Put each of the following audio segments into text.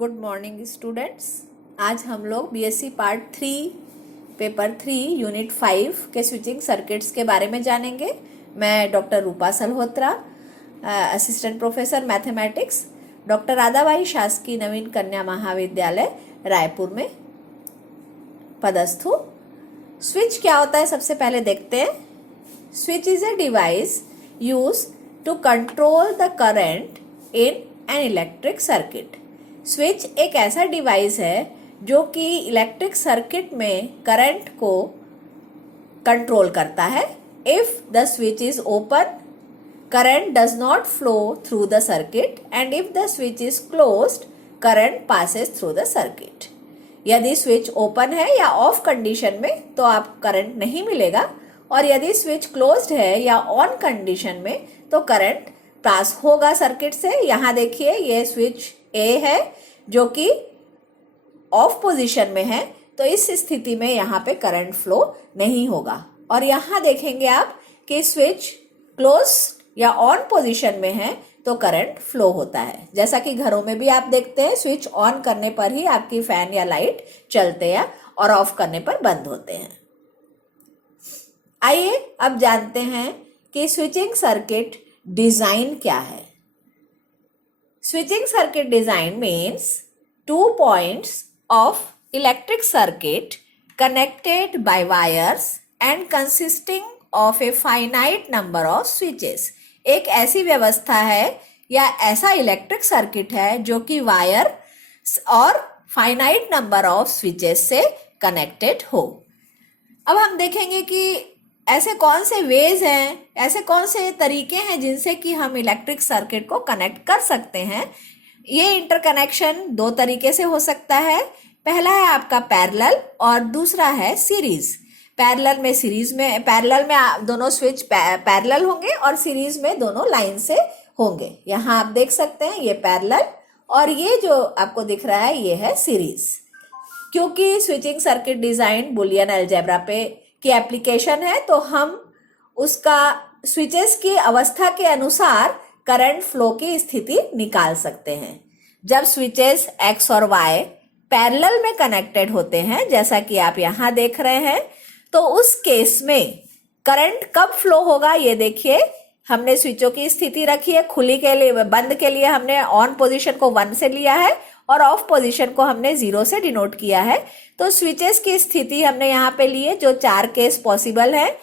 Good morning students. आज हम लोग बीएससी पार्ट 3 पेपर 3 यूनिट 5 के स्विचिंग सर्किट्स के बारे में जानेंगे। मैं doctor Rupa Salhotra, assistant professor mathematics, doctor Radhabai शासकीय नवीन कन्या महाविद्यालय रायपुर में पदस्थ हूँ। स्विच क्या होता है सबसे पहले देखते हैं। Switch is a device use to control the current in an electric circuit. Switch एक ऐसा डिवाइस है जो कि इलेक्ट्रिक सर्किट में करंट को कंट्रोल करता है। If the switch is open, current does not flow through the circuit and if the switch is closed, current passes through the circuit. यदि स्विच ओपन है या ऑफ कंडीशन में तो आप करंट नहीं मिलेगा, और यदि स्विच क्लोज्ड है या ऑन कंडीशन में तो करंट पास होगा सर्किट से। यहाँ देखिए ये स्विच ए है जो कि ऑफ पोजीशन में है, तो इस स्थिति में यहाँ पे करंट फ्लो नहीं होगा। और यहाँ देखेंगे आप कि स्विच क्लोज या ऑन पोजीशन में है तो करंट फ्लो होता है। जैसा कि घरों में भी आप देखते हैं, स्विच ऑन करने पर ही आपकी फैन या लाइट चलते हैं और ऑफ करने पर बंद होते हैं। आइए अब जानते हैं कि स्विचिंग सर्किट डिजाइन क्या है। Switching circuit design means 2 points of electric circuit connected by wires and consisting of a finite number of switches। एक ऐसी व्यवस्था है या ऐसा इलेक्ट्रिक सर्किट है जो कि वायर और फाइनाइट नंबर ऑफ स्विचेस से कनेक्टेड हो। अब हम देखेंगे कि ऐसे कौन से वेज हैं, ऐसे कौन से तरीके हैं जिनसे कि हम इलेक्ट्रिक सर्किट को कनेक्ट कर सकते हैं। ये इंटरकनेक्शन 2 तरीके से हो सकता है। पहला है आपका पैरेलल और दूसरा है सीरीज। पैरेलल में दोनों स्विच पैरेलल होंगे और सीरीज में दोनों लाइन से होंगे। यहाँ आप देख सकते हैं ये पैरेलल और ये जो आपको दिख रहा है ये है सीरीज। क्योंकि switching circuit design Boolean algebra पे की एप्लीकेशन है तो हम उसका स्विचेस की अवस्था के अनुसार करंट फ्लो की स्थिति निकाल सकते हैं। जब स्विचेस X और Y पैरेलल में कनेक्टेड होते हैं, जैसा कि आप यहाँ देख रहे हैं, तो उस केस में करंट कब फ्लो होगा ये देखिए। हमने स्विचों की स्थिति रखी है, खुली के लिए, बंद के लिए हमने ऑन पोजीशन को 1 से लिया है और ऑफ पोजीशन को हमने 0 से डिनोट किया है। तो स्विचेस की स्थिति हमने यहाँ पे ली है जो 4 केस पॉसिबल है।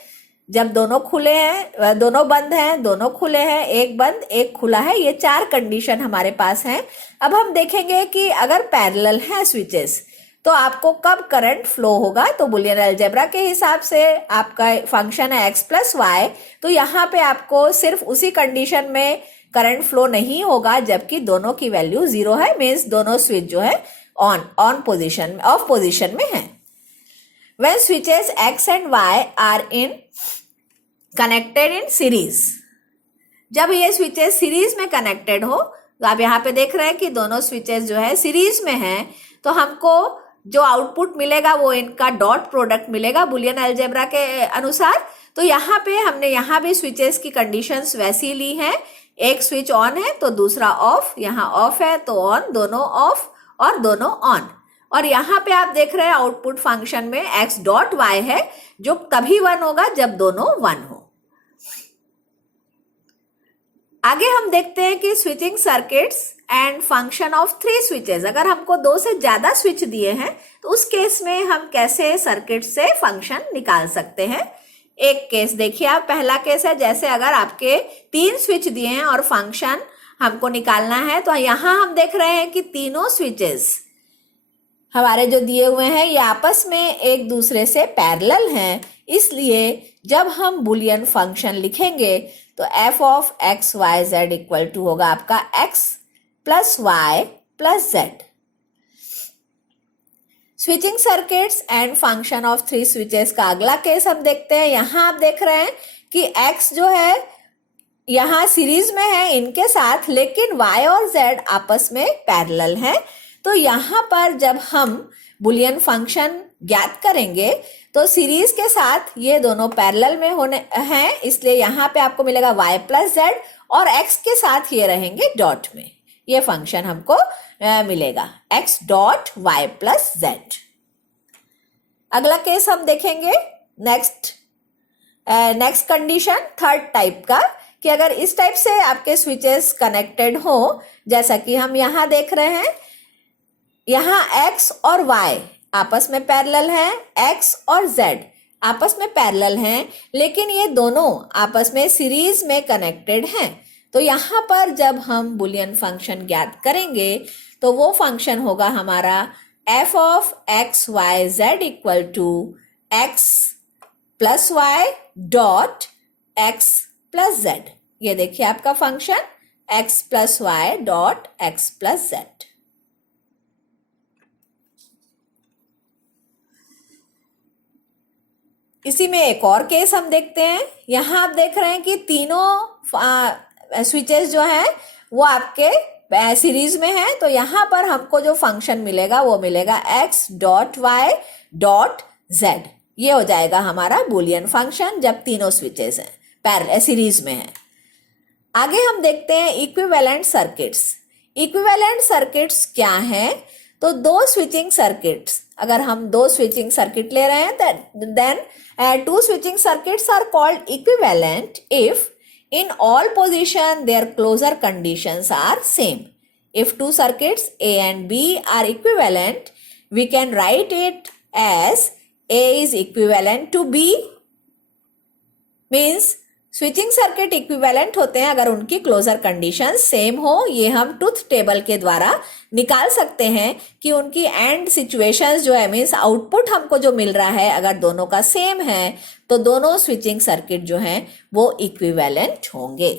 जब दोनों खुले हैं, दोनों बंद हैं, दोनों खुले हैं, एक बंद एक खुला है, ये 4 कंडीशन हमारे पास हैं। अब हम देखेंगे कि अगर पैरेलल है स्विचेस तो आपको कब करंट फ्लो होगा। तो बुलियन अलजेब्रा के हिसाब से आपका फंक्शन है x + y, तो यहाँ पे आपको सिर्फ उसी कंडीशन में करंट फ्लो नहीं होगा जबकि दोनों की वैल्यू 0 है, मीन्स दोनों स्विच जो है ऑफ पोजीशन में है। When switches X and Y are connected in series, जब ये स्विचेस सीरीज में कनेक्टेड हो, तो आप यहाँ पे देख रहे हैं कि दोनों स्विचेस जो है सीरीज में हैं, तो हमको जो आउटपुट मिलेगा वो इनका डॉट प्रोडक्ट मिलेगा बुलियन अलजेब्रा के अनुसार। तो यहाँ पे हमने यहाँ भी स्विचेस की कंडीशंस वैसी ली हैं। एक स्विच ऑन है तो दूसरा ऑफ, यहाँ ऑफ है तो ऑन, दोनों ऑफ और दोनों ऑन। और यहाँ पे आप देख रहे हैं आउटपुट फंक्शन में x.y है जो तभी 1 होगा जब दोनों 1 हो। आगे हम देखते हैं कि switching circuits and function of 3 switches. अगर हमको 2 से ज्यादा स्विच दिए हैं तो उस केस में हम कैसे सर्किट से फंक्शन निकाल सकते हैं। एक केस देखिए आप, पहला केस है जैसे अगर आपके 3 स्विच दिए हैं और फंक्शन हमको निकालना है, तो यहाँ हम देख रहे हैं कि तीनों स्विचेस हमारे जो दिए हुए हैं ये आपस में एक दूसरे से पैरेलल हैं। इसलिए जब हम बुलियन फंक्शन लिखेंगे तो f of x y z equal to होगा आपका x + y + z। Switching circuits and function of 3 switches का अगला केस हम देखते हैं। यहाँ आप देख रहे हैं कि x जो है यहाँ सीरीज में है इनके साथ, लेकिन y और z आपस में पैरेलल हैं। तो यहाँ पर जब हम बुलियन फंक्शन ज्ञात करेंगे तो सीरीज के साथ ये दोनों पैरेलल में होने हैं, इसलिए यहाँ पे आपको मिलेगा y + z और x के साथ ये रहेंगे डॉट में। ये फंक्शन हमको मिलेगा x dot y plus z. अगला केस हम देखेंगे नेक्स्ट कंडीशन थर्ड टाइप का, कि अगर इस टाइप से आपके स्विचेस कनेक्टेड हो, जैसा कि हम यहाँ देख रहे हैं, यहाँ x और y आपस में पैरेलल हैं, x और z आपस में पैरेलल हैं, लेकिन ये दोनों आपस में सीरीज में कनेक्टेड हैं। तो यहाँ पर जब हम बुलियन फंक्शन ज्ञात करेंगे तो वो फंक्शन होगा हमारा f of x y z equal to x plus y dot x plus z। ये देखिए आपका function x plus y dot x plus z। इसी में एक और केस हम देखते हैं। यहाँ आप देख रहे हैं कि तीनों स्विचेस जो हैं वो आपके सीरीज में हैं, तो यहाँ पर हमको जो फंक्शन मिलेगा वो मिलेगा x dot y dot z। ये हो जाएगा हमारा बुलियन फंक्शन जब तीनों स्विचेस हैं सीरीज में हैं। आगे हम देखते हैं इक्विवेलेंट सर्किट्स। इक्विवेलेंट सर्किट्स क्या हैं? तो दो स्विचिंग सर्किट्स, अगर हम दो स्विचिंग सर्किट ले रहे हैं then two switching circuits are called equivalent if in all position their closure conditions are same. If two circuits A and B are equivalent, we can write it as A is equivalent to B, means switching circuit equivalent होते हैं अगर उनकी closure condition same हो। ये हम truth table के द्वारा निकाल सकते हैं कि उनकी एंड सिचुएशंस जो है, मीन्स आउटपुट हमको जो मिल रहा है, अगर दोनों का सेम है तो दोनों स्विचिंग सर्किट जो हैं वो इक्विवेलेंट होंगे।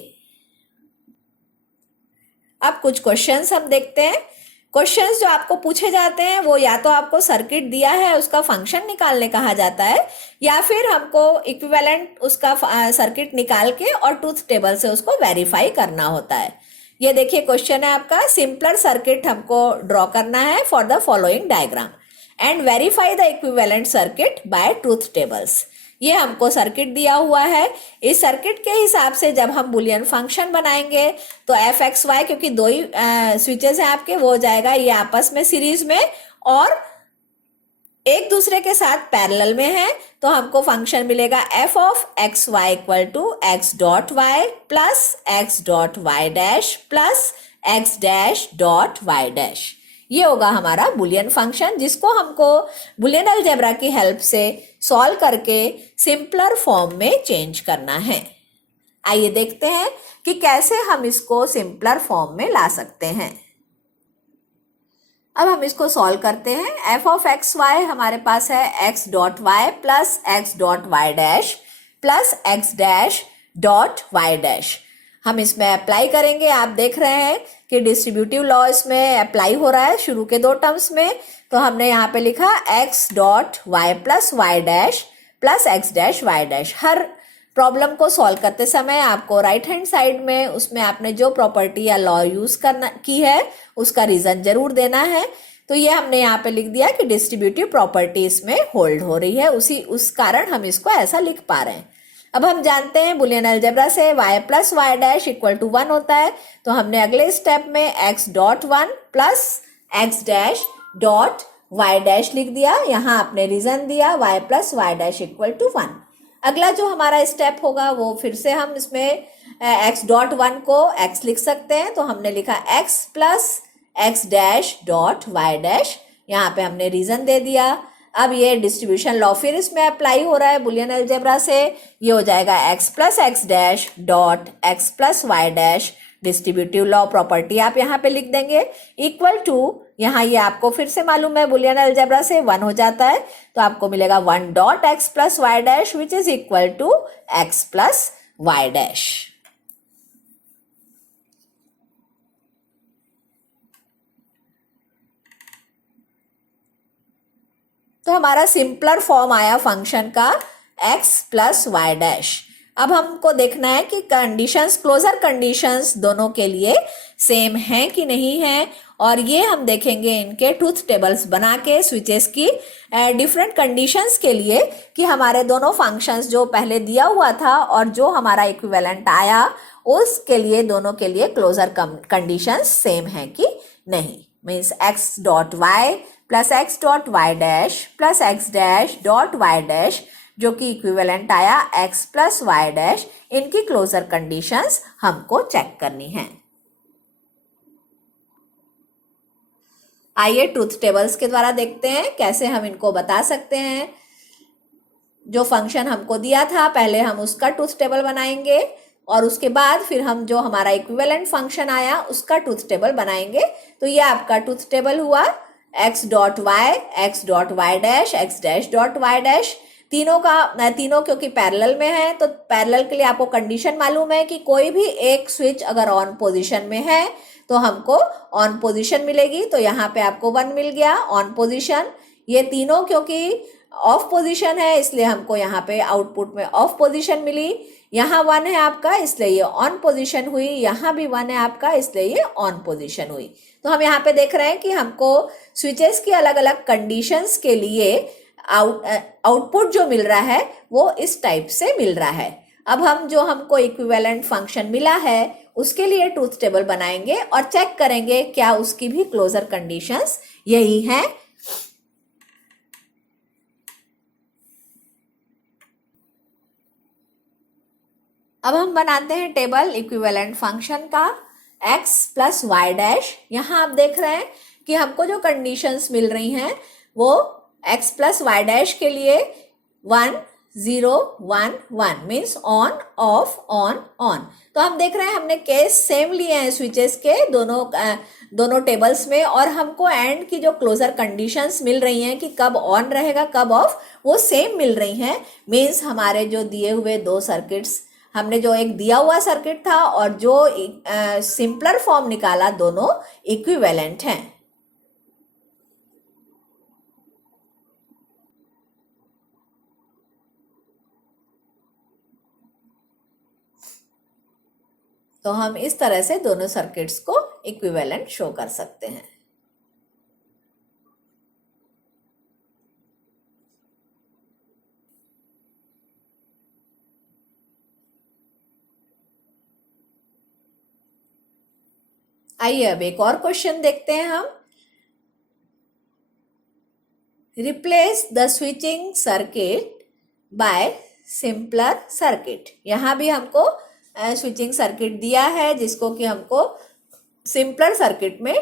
अब कुछ क्वेश्चंस हम देखते हैं। क्वेश्चंस जो आपको पूछे जाते हैं वो या तो आपको सर्किट दिया है उसका फंक्शन निकालने कहा जाता है, या फिर हमको इक्विवेलेंट उसका सर्किट निकाल के और ट्रूथ टेबल से उसको वेरीफाई करना होता है। ये देखिए क्वेश्चन है आपका, सिंपलर सर्किट हमको ड्रॉ करना है for the following diagram and verify the equivalent circuit by truth tables. ये हमको सर्किट दिया हुआ है। इस सर्किट के हिसाब से जब हम बुलियन फंक्शन बनाएंगे तो एफ एक्स वाई, क्योंकि दो ही स्विचेस हैं आपके, वो हो जाएगा ये आपस में सीरीज में और एक दूसरे के साथ पैरेलल में है, तो हमको फंक्शन मिलेगा f of x y equal to x dot y plus x dot y dash plus x dash dot y dash. ये होगा हमारा बुलियन फंक्शन, जिसको हमको बुलियन अलजेब्रा की हेल्प से सॉल्व करके सिंपलर फॉर्म में चेंज करना है। आइए देखते हैं कि कैसे हम इसको सिंपलर फॉर्म में ला सकते हैं। अब हम इसको सॉल्व करते हैं। एफ ऑफ एक्स वाई हमारे पास है x dot y plus x dot y dash plus x dash dot y dash. हम इसमें अप्लाई करेंगे। आप देख रहे हैं कि डिस्ट्रीब्यूटिव लॉ इसमें अप्लाई हो रहा है शुरू के दो टर्म्स में। तो हमने यहाँ पे लिखा x dot y plus y dash plus x dash y dash. हर प्रॉब्लम को सॉल्व करते समय आपको राइट हैंड साइड में उसमें आपने जो प्रॉपर्टी या लॉ यूज की है उसका रीजन जरूर देना है। तो ये हमने यहाँ पे लिख दिया कि डिस्ट्रीब्यूटिव प्रॉपर्टी इसमें होल्ड हो रही है, उस कारण हम इसको ऐसा लिख पा रहे हैं। अब हम जानते हैं बुलियन अलजेब्रा से y plus y dash equal to 1 होता है, तो हमने अगले स्टेप में x dot 1 plus x dash dot y dash लिख दिया। यहाँ आपने रीजन दिया y plus y dash equal to 1। अगला जो हमारा स्टेप होगा वो फिर से हम इसमें x डॉट 1 को x लिख सकते हैं, तो हमने लिखा x plus x dash dot y dash. यहाँ पे हमने रीजन दे दिया। अब ये डिस्ट्रीब्यूशन लॉ फिर इसमें अप्लाई हो रहा है बुलियन अलजेब्रा से। ये हो जाएगा x plus x dash dot x plus y dash. Distributive law property आप यहाँ पे लिख देंगे इक्वल टू, यहाँ ये आपको फिर से मालूम है बुलियन अलजेब्रा से 1 हो जाता है, तो आपको मिलेगा 1 dot x plus y dash which is equal to x plus y dash. तो हमारा सिंपलर फॉर्म आया फंक्शन का x प्लस वाई डैश। अब हमको देखना है कि कंडीशंस, क्लोजर कंडीशंस दोनों के लिए सेम हैं कि नहीं हैं, और ये हम देखेंगे इनके ट्रूथ टेबल्स बना के स्विचेस की डिफरेंट कंडीशंस के लिए कि हमारे दोनों फंक्शंस जो पहले दिया हुआ था और जो हमारा इक्विवेलेंट आया उसके लिए दोनों के लिए क्लोजर कंडीशंस सेम है कि नहीं। Means x dot y plus x dot y dash plus x dash dot y dash जो कि इक्विवेलेंट आया एक्स प्लस वाई डैश, इनकी क्लोजर कंडीशंस हमको चेक करनी है। आइए ट्रूथ टेबल्स के द्वारा देखते हैं कैसे हम इनको बता सकते हैं। जो फंक्शन हमको दिया था पहले हम उसका ट्रूथ टेबल बनाएंगे और उसके बाद फिर हम जो हमारा इक्विवेलेंट फंक्शन आया उसका ट्रूथ टेबल बनाएंगे। तो ये आपका ट्रूथ टेबल हुआ x dot y dash x dash dot y dash. तीनों क्योंकि पैरेलल में है तो पैरेलल के लिए आपको कंडीशन मालूम है कि कोई भी एक स्विच अगर ऑन पोजीशन में है तो हमको ऑन पोजीशन मिलेगी। तो यहाँ पे आपको 1 मिल गया ऑन पोजीशन। ये तीनों क्योंकि ऑफ पोजीशन है इसलिए हमको यहाँ पे आउटपुट में ऑफ पोजीशन मिली। यहाँ 1 है आपका इसलिए ये ऑन पोजीशन हुई, यहाँ भी 1 है आपका इसलिए ये ऑन पोजीशन हुई। तो हम यहाँ पे देख रहे हैं कि हमको स्विचेस की अलग अलग कंडीशंस के लिए आउटपुट जो मिल रहा है वो इस टाइप से मिल रहा है। अब हम जो हमको इक्विवेलेंट फंक्शन मिला है उसके लिए ट्रूथ टेबल बनाएंगे और चेक करेंगे क्या उसकी भी क्लोजर कंडीशंस यही है। अब हम बनाते हैं टेबल इक्विवेलेंट फंक्शन का x प्लस वाई डैश। यहाँ आप देख रहे हैं कि हमको जो कंडीशंस मिल रही हैं वो x प्लस वाई डैश के लिए 1 0 1 1 means on off on on. तो हम देख रहे हैं हमने केस सेम लिए हैं स्विचेस के दोनों टेबल्स में और हमको एंड की जो क्लोजर कंडीशंस मिल रही हैं कि कब ऑन रहेगा कब ऑफ वो सेम मिल रही हैं। मीन्स हमारे जो दिए हुए दो सर्किट्स, हमने जो एक दिया हुआ सर्किट था और जो सिंपलर फॉर्म निकाला दोनों इक्विवेलेंट हैं। तो हम इस तरह से दोनों सर्किट्स को इक्विवेलेंट शो कर सकते हैं। आइए अब एक और क्वेश्चन देखते हैं हम। Replace the switching circuit by simpler circuit. यहाँ भी हमको स्विचिंग सर्किट दिया है जिसको कि हमको सिंपलर सर्किट में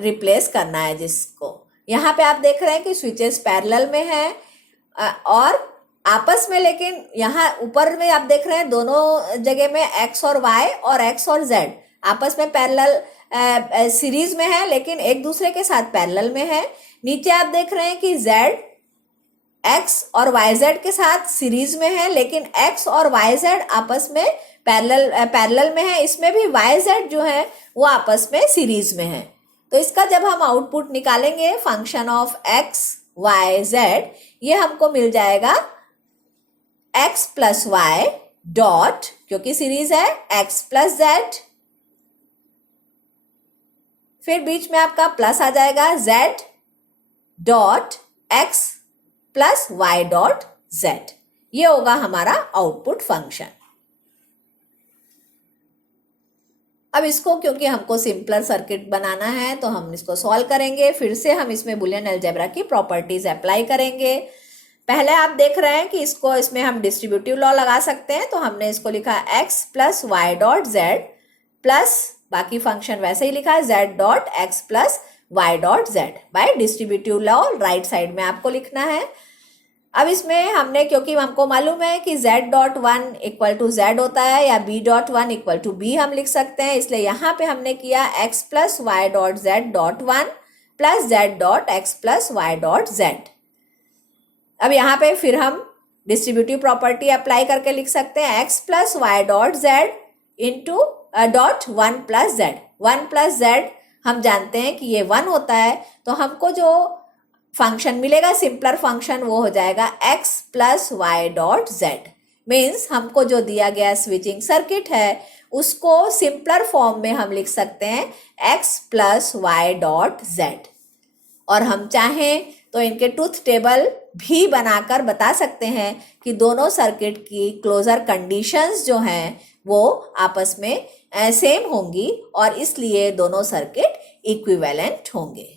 रिप्लेस करना है। जिसको यहाँ पे आप देख रहे हैं कि स्विचेस पैरेलल में है और आपस में, लेकिन यहाँ ऊपर में आप देख रहे हैं दोनों जगह में x और y और x और z आपस में पैरेलल सीरीज में है लेकिन एक दूसरे के साथ पैरेलल में है। नीचे आप देख रहे हैं कि z x और yz के साथ सीरीज में है लेकिन x और yz आपस में पैरेलल में है। इसमें भी yz जो है वो आपस में सीरीज में है। तो इसका जब हम आउटपुट निकालेंगे function of x y z, ये हमको मिल जाएगा x प्लस वाई डॉट, क्योंकि सीरीज है, x प्लस z, फिर बीच में आपका प्लस आ जाएगा z dot x plus y dot z। ये होगा हमारा आउटपुट फंक्शन। अब इसको क्योंकि हमको सिंपलर सर्किट बनाना है तो हम इसको सॉल्व करेंगे। फिर से हम इसमें बुलियन अलजेब्रा की प्रॉपर्टीज अप्लाई करेंगे। पहले आप देख रहे हैं कि इसमें हम डिस्ट्रीब्यूटिव लॉ लगा सकते हैं। तो हमने इसको लिखा x plus y dot z plus बाकी फंक्शन वैसे ही लिखा है z dot x plus y dot z by distributive law right side में आपको लिखना है। अब इसमें हमने, क्योंकि हमको मालूम है कि z dot 1 equal to z होता है या b dot 1 equal to b हम लिख सकते हैं, इसलिए यहाँ पे हमने किया x plus y dot z dot 1 plus z dot x plus y dot z. अब यहाँ पे फिर हम डिस्ट्रीब्यूटिव प्रॉपर्टी अप्लाई करके लिख सकते हैं x plus y dot z into dot 1 plus z. 1 plus z हम जानते हैं कि ये 1 होता है, तो हमको जो फंक्शन मिलेगा सिंपलर फंक्शन वो हो जाएगा x plus y dot z. Means हमको जो दिया गया स्विचिंग सर्किट है उसको सिंपलर फॉर्म में हम लिख सकते हैं x plus y dot z. और हम चाहें तो इनके ट्रूथ टेबल भी बनाकर बता सकते हैं कि दोनों सर्किट की क्लोजर कंडीशंस जो हैं वो आपस में सेम होंगी और इसलिए दोनों सर्किट इक्विवेलेंट होंगे।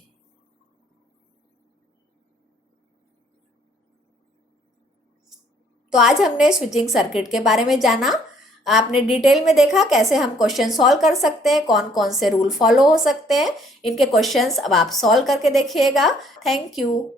तो आज हमने स्विचिंग सर्किट के बारे में जाना। आपने डिटेल में देखा कैसे हम क्वेश्चन सॉल्व कर सकते हैं, कौन कौन से रूल फॉलो हो सकते हैं। इनके क्वेश्चंस अब आप सॉल्व करके देखिएगा। Thank you.